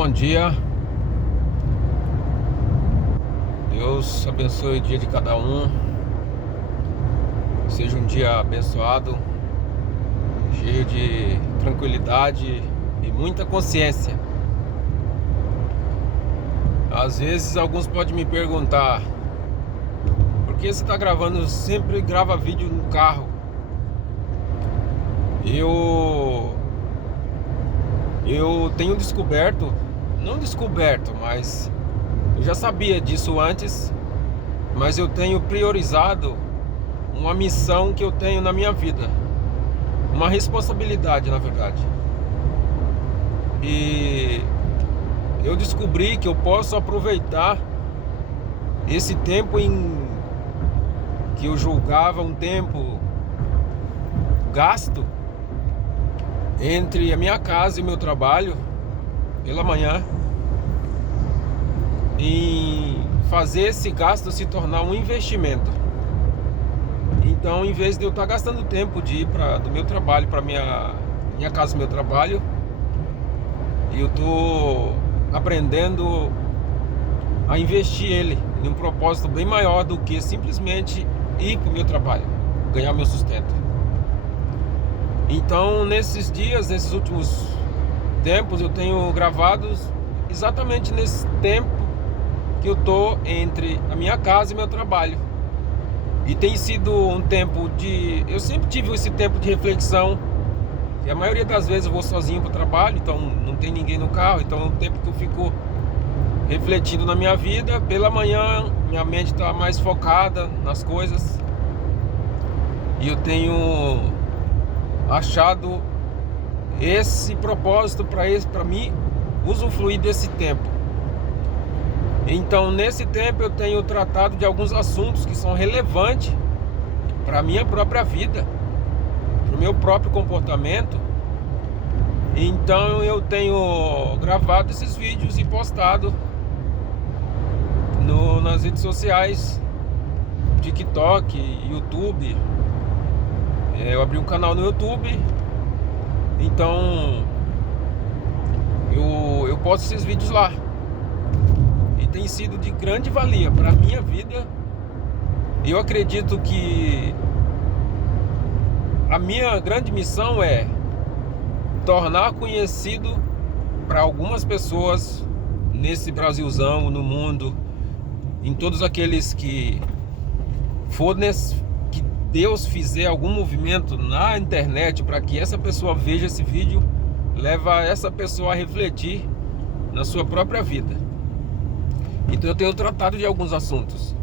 bom dia. Deus abençoe o dia de cada um. Seja um dia abençoado, cheio de tranquilidade e muita consciência. Às vezes alguns podem me perguntar: por que você está gravando, sempre grava vídeo no carro? Eu tenho descoberto, não descoberto, mas eu já sabia disso antes, mas eu tenho priorizado uma missão que eu tenho na minha vida, uma responsabilidade, na verdade. E eu descobri que eu posso aproveitar esse tempo que eu julgava um tempo gasto entre a minha casa e o meu trabalho pela manhã, em fazer esse gasto se tornar um investimento. Então, em vez de eu estar gastando tempo de ir do meu trabalho para minha casa, meu trabalho, eu estou aprendendo a investir ele em um propósito bem maior do que simplesmente ir para o meu trabalho, ganhar meu sustento. Então, nesses últimos tempos, eu tenho gravado exatamente nesse tempo que eu tô entre a minha casa e meu trabalho. E tem sido um tempo eu sempre tive esse tempo de reflexão. E a maioria das vezes eu vou sozinho para o trabalho, então não tem ninguém no carro. Então é um tempo que eu fico refletindo na minha vida. Pela manhã, minha mente está mais focada nas coisas. E eu tenho achado esse propósito para mim usufruir desse tempo. Então, nesse tempo eu tenho tratado de alguns assuntos que são relevantes para a minha própria vida, para o meu próprio comportamento. Então eu tenho gravado esses vídeos e postado nas redes sociais, TikTok, YouTube. Eu abri um canal no YouTube, então eu posto esses vídeos lá. E tem sido de grande valia para a minha vida. Eu acredito que a minha grande missão é tornar conhecido para algumas pessoas nesse Brasilzão, no mundo, em todos aqueles que Deus fizer algum movimento na internet para que essa pessoa veja esse vídeo, leva essa pessoa a refletir na sua própria vida. Então eu tenho tratado de alguns assuntos.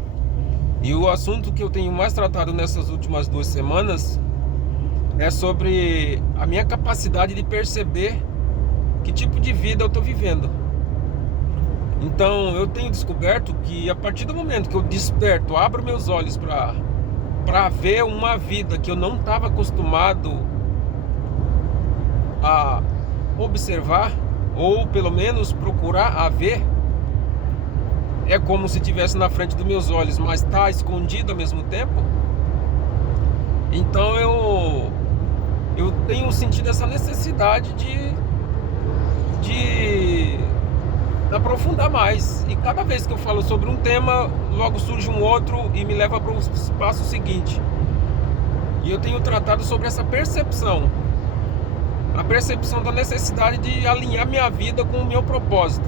E o assunto que eu tenho mais tratado nessas últimas 2 semanas é sobre a minha capacidade de perceber que tipo de vida eu estou vivendo. Então eu tenho descoberto que a partir do momento que eu desperto, abro meus olhos para ver uma vida que eu não estava acostumado a observar, ou pelo menos procurar a ver, é como se estivesse na frente dos meus olhos, mas está escondido ao mesmo tempo. Então eu tenho sentido essa necessidade de aprofundar mais. E cada vez que eu falo sobre um tema, logo surge um outro e me leva para o passo seguinte. E eu tenho tratado sobre essa percepção. A percepção da necessidade de alinhar minha vida com o meu propósito.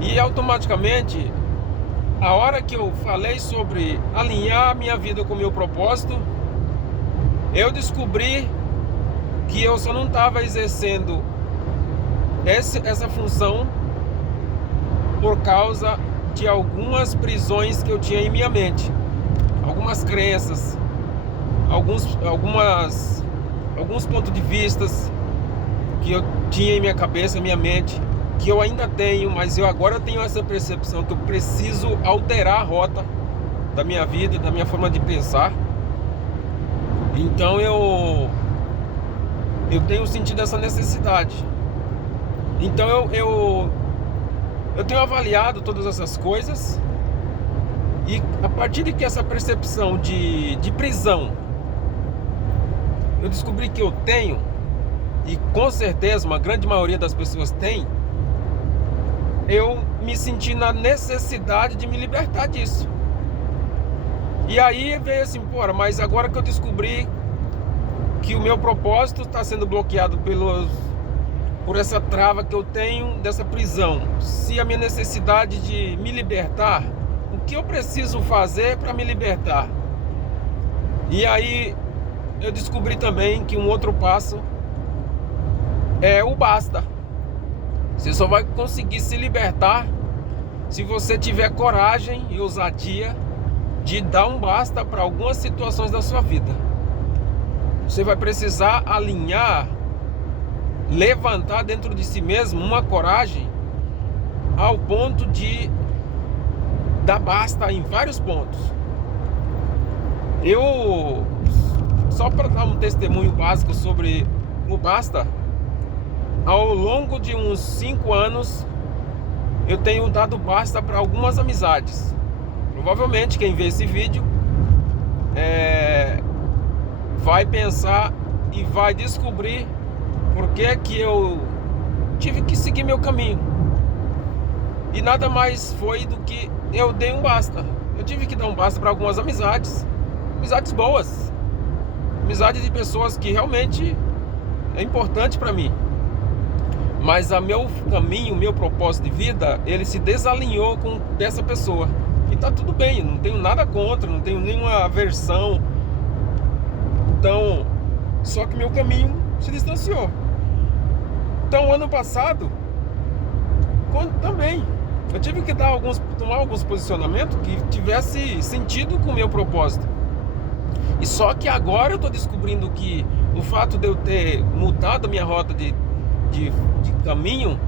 E automaticamente, a hora que eu falei sobre alinhar a minha vida com o meu propósito, eu descobri que eu só não estava exercendo essa função por causa de algumas prisões que eu tinha em minha mente, algumas crenças, alguns pontos de vistas que eu tinha em minha cabeça, em minha mente, que eu ainda tenho, mas eu agora tenho essa percepção que eu preciso alterar a rota da minha vida, da minha forma de pensar. Então eu tenho sentido essa necessidade. Então eu tenho avaliado todas essas coisas, e a partir de que essa percepção de prisão eu descobri que eu tenho, e com certeza uma grande maioria das pessoas tem, eu me senti na necessidade de me libertar disso. E aí veio assim, porra, mas agora que eu descobri que o meu propósito está sendo bloqueado por essa trava que eu tenho dessa prisão, se a minha necessidade de me libertar, o que eu preciso fazer para me libertar? E aí eu descobri também que um outro passo é o basta. Você só vai conseguir se libertar se você tiver coragem e ousadia de dar um basta para algumas situações da sua vida. Você vai precisar alinhar, levantar dentro de si mesmo uma coragem ao ponto de dar basta em vários pontos. Eu, só para dar um testemunho básico sobre o basta, ao longo de uns 5 anos eu tenho dado basta para algumas amizades. Provavelmente quem vê esse vídeo vai pensar e vai descobrir por que eu tive que seguir meu caminho. E nada mais foi do que eu dei um basta. Eu tive que dar um basta para algumas amizades boas, amizades de pessoas que realmente é importante para mim. Mas o meu caminho, o meu propósito de vida, ele se desalinhou com dessa pessoa. E tá tudo bem, não tenho nada contra, não tenho nenhuma aversão. Então, só que meu caminho se distanciou. Então, ano passado, também, eu tive que tomar alguns posicionamentos que tivesse sentido com o meu propósito. E só que agora eu tô descobrindo que o fato de eu ter mudado a minha rota de caminho,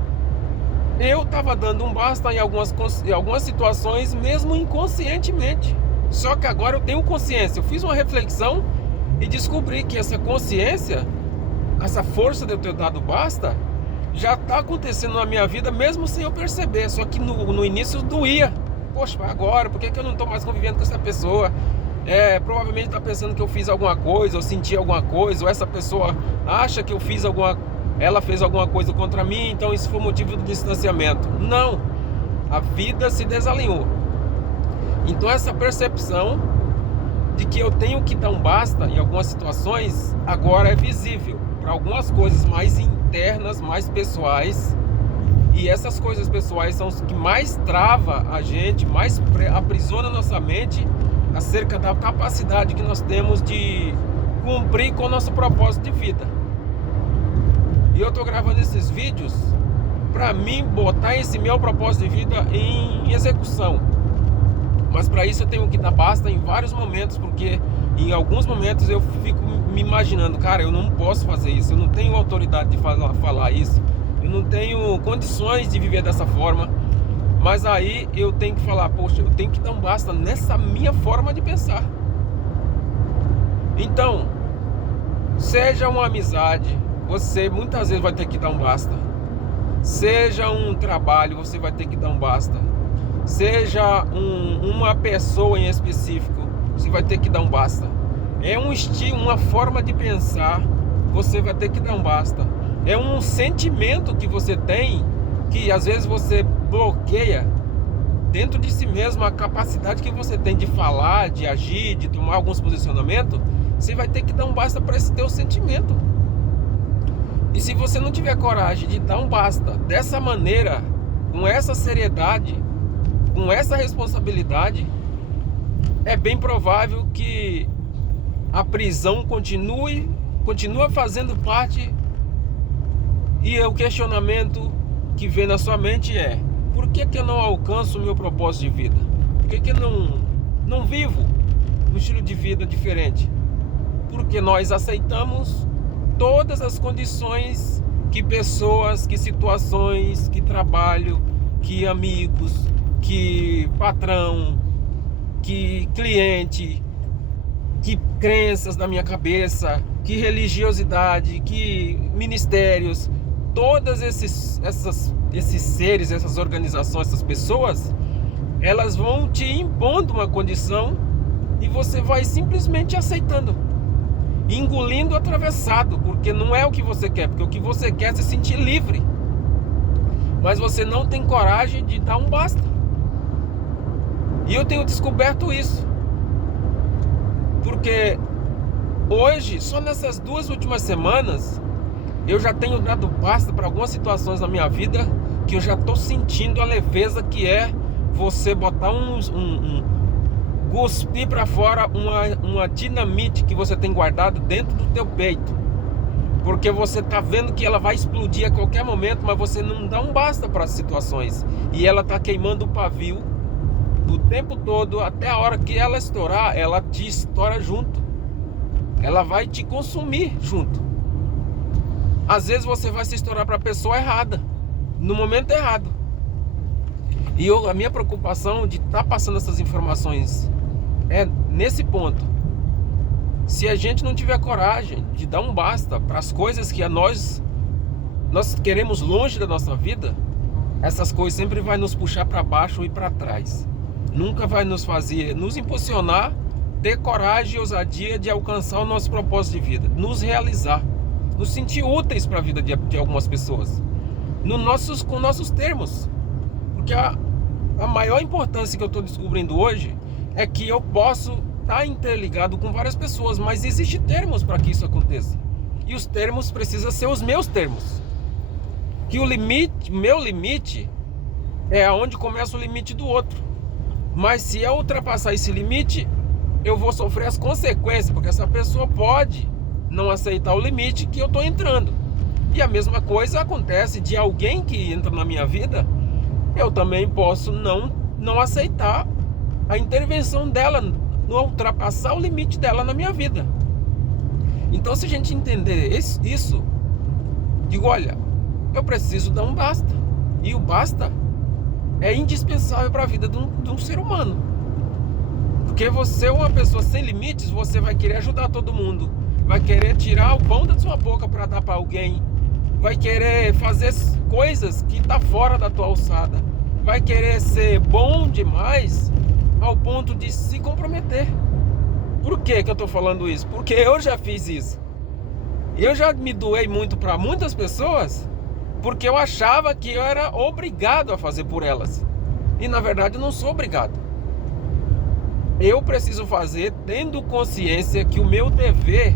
eu estava dando um basta em algumas situações, mesmo inconscientemente. Só que agora eu tenho consciência. Eu fiz uma reflexão e descobri que essa consciência, essa força de eu ter dado basta, já está acontecendo na minha vida, mesmo sem eu perceber. Só que no início doía. Poxa, agora, por que eu não estou mais convivendo com essa pessoa? Provavelmente está pensando que eu fiz alguma coisa, ou senti alguma coisa, ou essa pessoa acha que ela fez alguma coisa contra mim, então isso foi motivo do distanciamento. Não, a vida se desalinhou. Então essa percepção de que eu tenho que dar um basta em algumas situações, agora é visível para algumas coisas mais internas, mais pessoais. E essas coisas pessoais são as que mais trava a gente, mais aprisiona nossa mente acerca da capacidade que nós temos de cumprir com o nosso propósito de vida. E eu tô gravando esses vídeos para mim botar esse meu propósito de vida em execução. Mas para isso eu tenho que dar basta em vários momentos, porque em alguns momentos eu fico me imaginando, cara, eu não posso fazer isso, eu não tenho autoridade de falar isso, eu não tenho condições de viver dessa forma. Mas aí eu tenho que falar, poxa, eu tenho que dar um basta nessa minha forma de pensar. Então, seja uma amizade, você muitas vezes vai ter que dar um basta. Seja um trabalho, você vai ter que dar um basta. Seja uma pessoa em específico, você vai ter que dar um basta. É um estilo, uma forma de pensar, você vai ter que dar um basta. É um sentimento que você tem, que às vezes você bloqueia dentro de si mesmo a capacidade que você tem de falar, de agir, de tomar alguns posicionamentos. Você vai ter que dar um basta para esse teu sentimento. E se você não tiver coragem de dar um basta dessa maneira, com essa seriedade, com essa responsabilidade, é bem provável que a prisão continua fazendo parte. E o questionamento que vem na sua mente é: por que eu não alcanço o meu propósito de vida? Por que eu não vivo um estilo de vida diferente? Porque nós aceitamos todas as condições que pessoas, que situações, que trabalho, que amigos, que patrão, que cliente, que crenças da minha cabeça, que religiosidade, que ministérios, todas esses seres, essas organizações, essas pessoas, elas vão te impondo uma condição e você vai simplesmente aceitando, engolindo atravessado, porque não é o que você quer, porque o que você quer é se sentir livre. mas você não tem coragem de dar um basta. E eu tenho descoberto isso, porque hoje, só nessas 2 últimas semanas, eu já tenho dado basta para algumas situações na minha vida que eu já estou sentindo a leveza que é você botar cuspir para fora uma dinamite que você tem guardado dentro do teu peito, porque você está vendo que ela vai explodir a qualquer momento, mas você não dá um basta para as situações, e ela está queimando o pavio o tempo todo, até a hora que ela estourar, ela te estoura junto, ela vai te consumir junto. Às vezes você vai se estourar para a pessoa errada, no momento errado. E a minha preocupação de estar passando essas informações é nesse ponto. Se a gente não tiver coragem de dar um basta para as coisas que nós queremos longe da nossa vida, essas coisas sempre vai nos puxar para baixo e para trás. Nunca vai nos fazer, nos impulsionar, ter coragem e ousadia de alcançar o nosso propósito de vida, nos realizar, nos sentir úteis para a vida de algumas pessoas, com nossos termos. Porque a maior importância que eu estou descobrindo hoje é que eu posso estar interligado com várias pessoas, mas existem termos para que isso aconteça. E os termos precisam ser os meus termos. Que o meu limite é aonde começa o limite do outro. Mas se eu ultrapassar esse limite, eu vou sofrer as consequências, porque essa pessoa pode não aceitar o limite que eu estou entrando. E a mesma coisa acontece de alguém que entra na minha vida, eu também posso não aceitar a intervenção dela, não ultrapassar o limite dela na minha vida. Então, se a gente entender isso, digo, olha, eu preciso dar um basta. E o basta é indispensável para a vida de um ser humano. Porque você é uma pessoa sem limites, você vai querer ajudar todo mundo, vai querer tirar o pão da sua boca para dar para alguém, vai querer fazer coisas que tá fora da tua alçada, vai querer ser bom demais ao ponto de se comprometer. Por que eu tô falando isso? Porque eu já fiz isso. Eu já me doei muito para muitas pessoas porque eu achava que eu era obrigado a fazer por elas. E na verdade eu não sou obrigado. Eu preciso fazer tendo consciência que o meu dever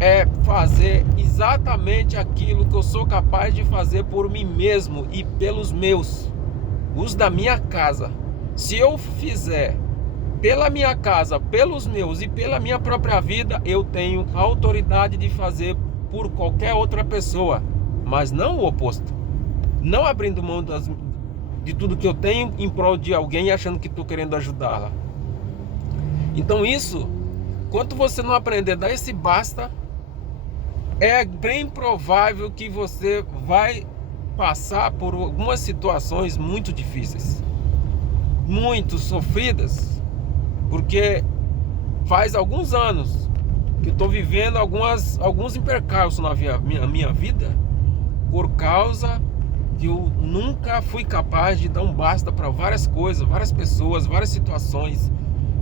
é fazer exatamente aquilo que eu sou capaz de fazer por mim mesmo e pelos meus, os da minha casa. Se eu fizer pela minha casa, pelos meus e pela minha própria vida, eu tenho a autoridade de fazer por qualquer outra pessoa, mas não o oposto. Não abrindo mão de tudo que eu tenho em prol de alguém achando que estou querendo ajudá-la. Então isso, enquanto você não aprender a dar esse basta, é bem provável que você vai passar por algumas situações muito difíceis, muito sofridas, porque faz alguns anos que eu estou vivendo alguns impercalços na minha vida, por causa que eu nunca fui capaz de dar um basta para várias coisas, várias pessoas, várias situações.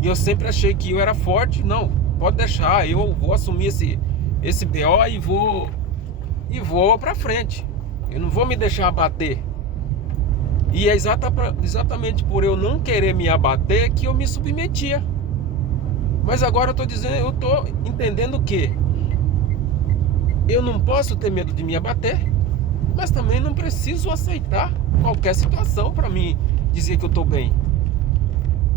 E eu sempre achei que eu era forte. Não, pode deixar, eu vou assumir esse BO e vou pra frente. Eu não vou me deixar abater. E é exatamente por eu não querer me abater que eu me submetia. Mas agora eu tô entendendo que eu não posso ter medo de me abater, mas também não preciso aceitar qualquer situação para mim dizer que eu tô bem.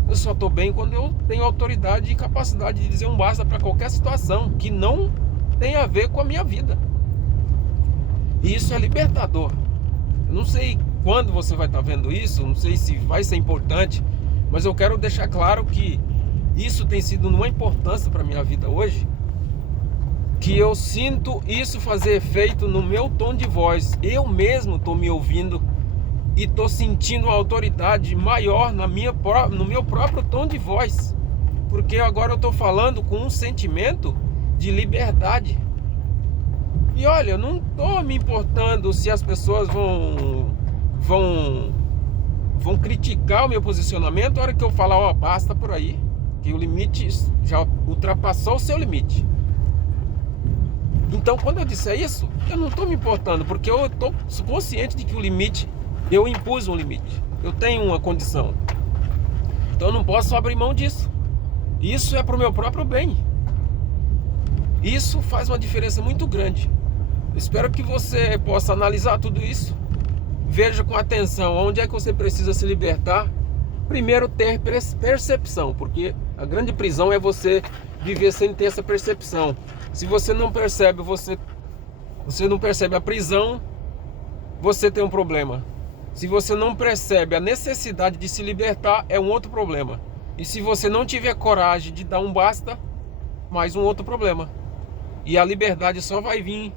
Eu só estou bem quando eu tenho autoridade e capacidade de dizer um basta para qualquer situação que não tem a ver com a minha vida. E isso é libertador. Eu não sei quando você vai estar vendo isso, não sei se vai ser importante, mas eu quero deixar claro que isso tem sido uma importância para a minha vida hoje, que eu sinto isso fazer efeito no meu tom de voz. Eu mesmo estou me ouvindo e estou sentindo uma autoridade maior no meu próprio tom de voz, porque agora eu estou falando com um sentimento de liberdade. E olha, eu não estou me importando se as pessoas vão criticar o meu posicionamento na hora que eu falar, ó, basta por aí, que o limite já ultrapassou o seu limite. Então, quando eu disser isso, eu não estou me importando, porque eu estou consciente de que o limite, eu impus um limite. Eu tenho uma condição. Então, eu não posso abrir mão disso. Isso é para o meu próprio bem. Isso faz uma diferença muito grande. Espero que você possa analisar tudo isso. Veja com atenção onde é que você precisa se libertar. Primeiro, ter percepção, porque a grande prisão é você viver sem ter essa percepção. Se você não percebe, você não percebe a prisão, você tem um problema. Se você não percebe a necessidade de se libertar, é um outro problema. E se você não tiver coragem de dar um basta, mais um outro problema. E a liberdade só vai vir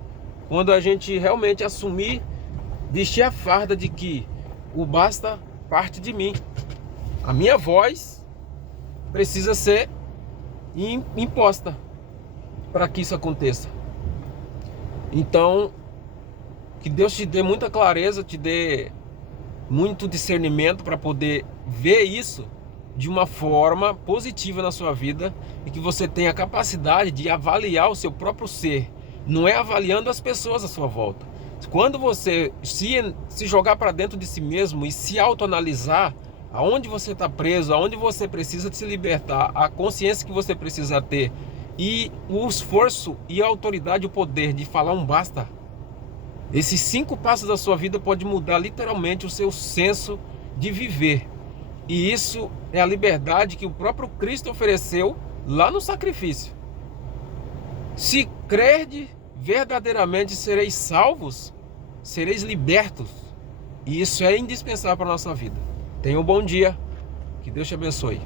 quando a gente realmente assumir, vestir a farda de que o basta parte de mim. A minha voz precisa ser imposta para que isso aconteça. Então, que Deus te dê muita clareza, te dê muito discernimento para poder ver isso de uma forma positiva na sua vida e que você tenha a capacidade de avaliar o seu próprio ser. Não é avaliando as pessoas à sua volta. Quando você se jogar para dentro de si mesmo e se autoanalisar, aonde você está preso, aonde você precisa de se libertar, a consciência que você precisa ter e o esforço e a autoridade, o poder de falar um basta. Esses 5 passos da sua vida pode mudar literalmente o seu senso de viver. E isso é a liberdade que o próprio Cristo ofereceu lá no sacrifício. Se crede, verdadeiramente sereis salvos, sereis libertos. E isso é indispensável para a nossa vida. Tenha um bom dia. Que Deus te abençoe.